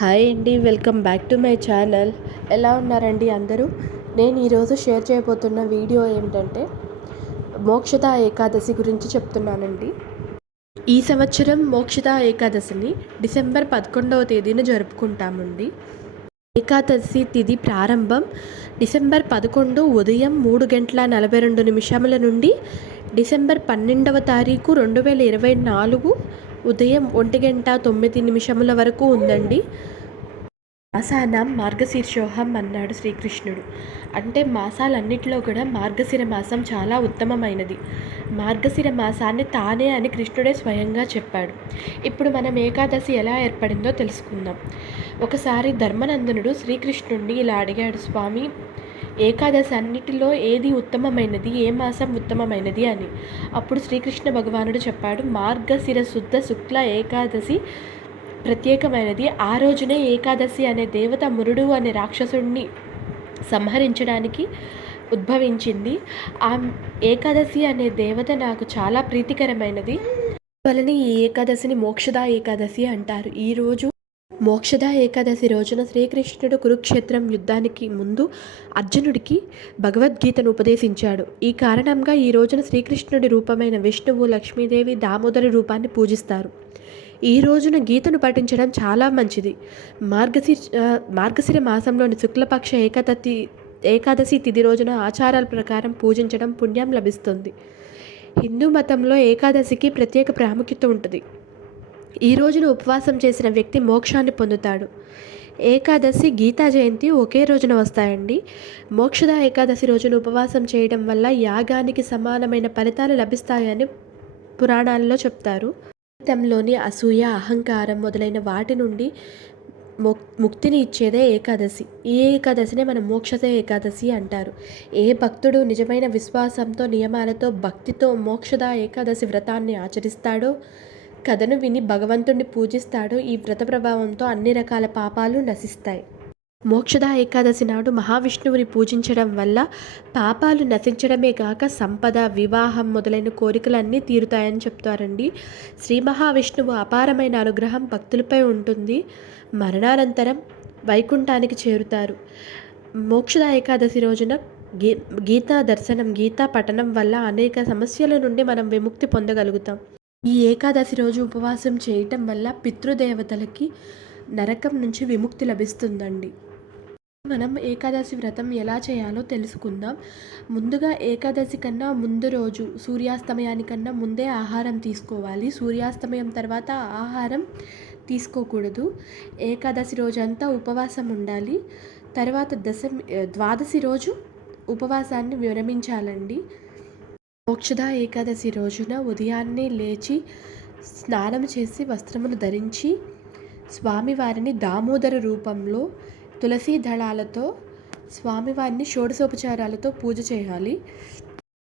Hi అండి, welcome back to my channel. ఎలా ఉన్నారండి అందరూ? నేను ఈరోజు షేర్ చేయబోతున్న వీడియో ఏమిటంటే మోక్షద ఏకాదశి గురించి చెప్తున్నానండి. ఈ సంవత్సరం మోక్షద ఏకాదశిని డిసెంబర్ 11వ తేదీన జరుపుకుంటామండి. ఏకాదశి తిథి ప్రారంభం డిసెంబర్ 11 ఉదయం 3:42 నుండి డిసెంబర్ 12వ తారీఖు 2024 ఉదయం 1:09 వరకు ఉందండి. మాసానాం మార్గశీర్షోహం అన్నాడు శ్రీకృష్ణుడు. అంటే మాసాలన్నిటిలో కూడా మార్గశిర మాసం చాలా ఉత్తమమైనది. మార్గశిర మాసాన్ని తానే అని కృష్ణుడే స్వయంగా చెప్పాడు. ఇప్పుడు మనం ఏకాదశి ఎలా ఏర్పడిందో తెలుసుకుందాం. ఒకసారి ధర్మనందనుడు శ్రీకృష్ణుడిని ఇలా అడిగాడు, స్వామి, ఏకాదశి అన్నిటిలో ఏది ఉత్తమమైనది, ఏ మాసం ఉత్తమమైనది అని. అప్పుడు శ్రీకృష్ణ భగవానుడు చెప్పాడు, మార్గశిర శుద్ధ శుక్ల ఏకాదశి ప్రత్యేకమైనది. ఆ రోజునే ఏకాదశి అనే దేవత మురుడు అనే రాక్షసుడిని సంహరించడానికి ఉద్భవించింది. ఆ ఏకాదశి అనే దేవత నాకు చాలా ప్రీతికరమైనది. వలన ఈ ఏకాదశిని మోక్షద ఏకాదశి అంటారు. ఈరోజు మోక్షద ఏకాదశి రోజున శ్రీకృష్ణుడు కురుక్షేత్రం యుద్ధానికి ముందు అర్జునుడికి భగవద్గీతను ఉపదేశించాడు. ఈ కారణంగా ఈ రోజున శ్రీకృష్ణుడి రూపమైన విష్ణువు, లక్ష్మీదేవి, దామోదరి రూపాన్ని పూజిస్తారు. ఈ రోజున గీతను పఠించడం చాలా మంచిది. మార్గశిర మాసంలోని శుక్లపక్ష ఏకాదశి తిథి రోజున ఆచారాల ప్రకారం పూజించడం పుణ్యం లభిస్తుంది. హిందూ మతంలో ఏకాదశికి ప్రత్యేక ప్రాముఖ్యత ఉంటుంది. ఈ రోజున ఉపవాసం చేసిన వ్యక్తి మోక్షాన్ని పొందుతాడు. ఏకాదశి, గీతా జయంతి ఒకే రోజున వస్తాయండి. మోక్షద ఏకాదశి రోజున ఉపవాసం చేయడం వల్ల యాగానికి సమానమైన ఫలితాలు లభిస్తాయని పురాణాల్లో చెప్తారు. జీవితంలోని అసూయ, అహంకారం మొదలైన వాటి నుండి ముక్తిని ఇచ్చేదే ఏకాదశి. ఈ ఏకాదశినే మనం మోక్షద ఏకాదశి అంటారు. ఏ భక్తుడు నిజమైన విశ్వాసంతో, నియమాలతో, భక్తితో మోక్షద ఏకాదశి వ్రతాన్ని ఆచరిస్తాడో, కథను విని భగవంతుడిని పూజిస్తాడో, ఈ వ్రత ప్రభావంతో అన్ని రకాల పాపాలు నశిస్తాయి. మోక్షద ఏకాదశి నాడు మహావిష్ణువుని పూజించడం వల్ల పాపాలు నశించడమే కాక సంపద, వివాహం మొదలైన కోరికలన్నీ తీరుతాయని చెప్తారండి. శ్రీ మహావిష్ణువు అపారమైన అనుగ్రహం భక్తులపై ఉంటుంది. మరణానంతరం వైకుంఠానికి చేరుతారు. మోక్షద ఏకాదశి రోజున గీతా దర్శనం, గీతా పఠనం వల్ల అనేక సమస్యల నుండి మనం విముక్తి పొందగలుగుతాం. ఈ ఏకాదశి రోజు ఉపవాసం చేయటం వల్ల పితృదేవతలకి నరకం నుంచి విముక్తి లభిస్తుందండి. మనం ఏకాదశి వ్రతం ఎలా చేయాలో తెలుసుకుందాం. ముందుగా ఏకాదశి కన్నా ముందు రోజు సూర్యాస్తమయానికన్నా ముందే ఆహారం తీసుకోవాలి. సూర్యాస్తమయం తర్వాత ఆహారం తీసుకోకూడదు. ఏకాదశి రోజంతా ఉపవాసం ఉండాలి. తర్వాత ద్వాదశి రోజు ఉపవాసాన్ని విరమించాలండి. మోక్షద ఏకాదశి రోజున ఉదయాన్నే లేచి స్నానం చేసి వస్త్రములు ధరించి స్వామివారిని దామోదర రూపంలో తులసీ దళాలతో స్వామివారిని షోడశోపచారాలతో పూజ చేయాలి.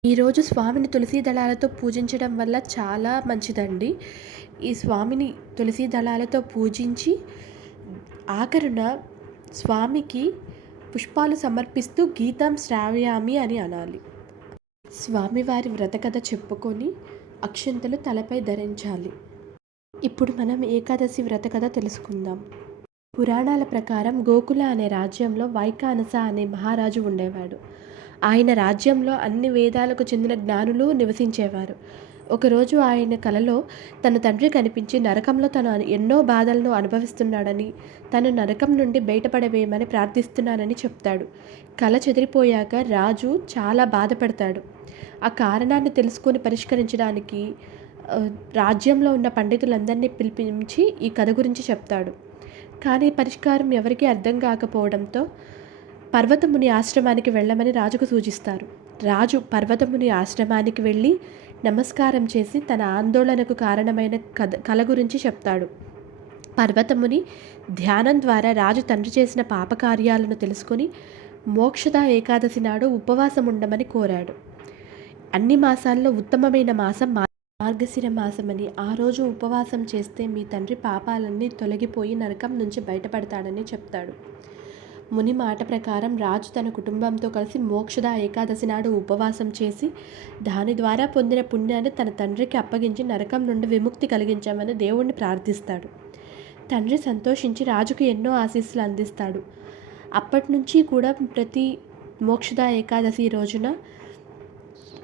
ఈరోజు స్వామిని తులసీ దళాలతో పూజించడం వల్ల చాలా మంచిదండి. ఈ స్వామిని తులసీ దళాలతో పూజించి ఆఖరున స్వామికి పుష్పాలు సమర్పిస్తూ గీతం శ్రావ్యామి అని అనాలి. స్వామివారి వ్రతకథ చెప్పుకొని అక్షంతలు తలపై ధరించాలి. ఇప్పుడు మనం ఏకాదశి వ్రతకథ తెలుసుకుందాం. పురాణాల ప్రకారం గోకుల అనే రాజ్యంలో వైకానస అనే మహారాజు ఉండేవాడు. ఆయన రాజ్యంలో అన్ని వేదాలకు చెందిన జ్ఞానులు నివసించేవారు. ఒకరోజు ఆయన కలలో తన తండ్రి కనిపించి నరకంలో తను ఎన్నో బాధలను అనుభవిస్తున్నాడని, తను నరకం నుండి బయటపడవేయమని ప్రార్థిస్తున్నానని చెప్తాడు. కల చెదిరిపోయాక రాజు చాలా బాధపడతాడు. ఆ కారణాన్ని తెలుసుకొని పరిష్కరించడానికి రాజ్యంలో ఉన్న పండితులందరినీ పిలిపించి ఈ కథ గురించి చెప్తాడు. కానీ పరిష్కారం ఎవరికీ అర్థం కాకపోవడంతో పర్వతముని ఆశ్రమానికి వెళ్ళమని రాజుకు సూచిస్తారు. రాజు పర్వతముని ఆశ్రమానికి వెళ్ళి నమస్కారం చేసి తన ఆందోళనకు కారణమైన కళ గురించి చెప్తాడు. పర్వతముని ధ్యానం ద్వారా రాజు తండ్రి చేసిన పాపకార్యాలను తెలుసుకొని మోక్షద ఏకాదశి నాడు ఉపవాసం ఉండమని కోరాడు. అన్ని మాసాల్లో ఉత్తమమైన మాసం మార్గశిర మాసమని, ఆ రోజు ఉపవాసం చేస్తే మీ తండ్రి పాపాలన్నీ తొలగిపోయి నరకం నుంచి బయటపడతాడని చెప్తాడు. ముని మాట ప్రకారం రాజు తన కుటుంబంతో కలిసి మోక్షద ఏకాదశి నాడు ఉపవాసం చేసి దాని ద్వారా పొందిన పుణ్యాన్ని తన తండ్రికి అప్పగించి నరకం నుండి విముక్తి కలిగించామని దేవుణ్ణి ప్రార్థిస్తాడు. తండ్రి సంతోషించి రాజుకు ఎన్నో ఆశీస్సులు అందిస్తాడు. అప్పటి నుంచి కూడా ప్రతి మోక్షద ఏకాదశి రోజున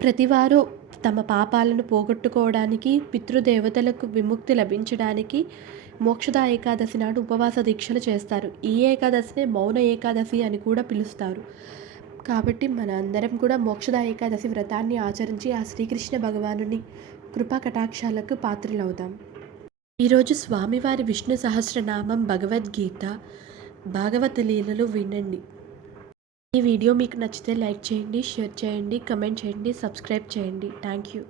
ప్రతివారు తమ పాపాలను పోగొట్టుకోవడానికి, పితృదేవతలకు విముక్తి లభించడానికి మోక్షద ఏకాదశి నాడు ఉపవాస దీక్షలు చేస్తారు. ఈ ఏకాదశినే మౌన ఏకాదశి అని కూడా పిలుస్తారు. కాబట్టి మన అందరం కూడా మోక్షద ఏకాదశి వ్రతాన్ని ఆచరించి ఆ శ్రీకృష్ణ భగవానుని కృపా కటాక్షాలకు పాత్రలవుదాం. ఈరోజు స్వామివారి విష్ణు సహస్రనామం, భగవద్గీత, భాగవత లీలలు వినండి. ఈ వీడియో మీకు నచ్చితే లైక్ చేయండి, షేర్ చేయండి, కమెంట్ చేయండి, సబ్స్క్రైబ్ చేయండి. Thank you.